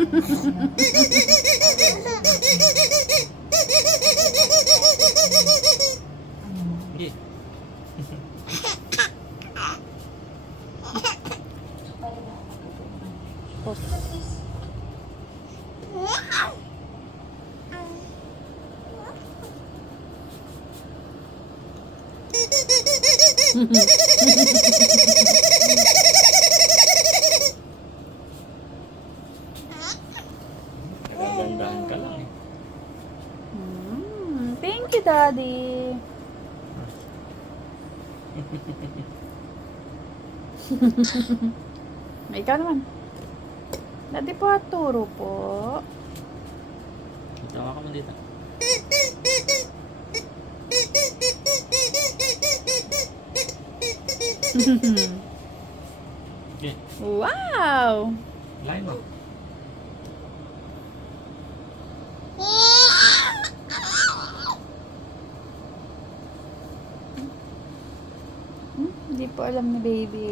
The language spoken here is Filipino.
Sige. Nagagandahan ka lang eh. Thank you, Daddy. Ikaw naman. Daddy po, turo po. Tawa ka mo dito. Okay. Wow! Lain mo. Hindi po alam ni baby.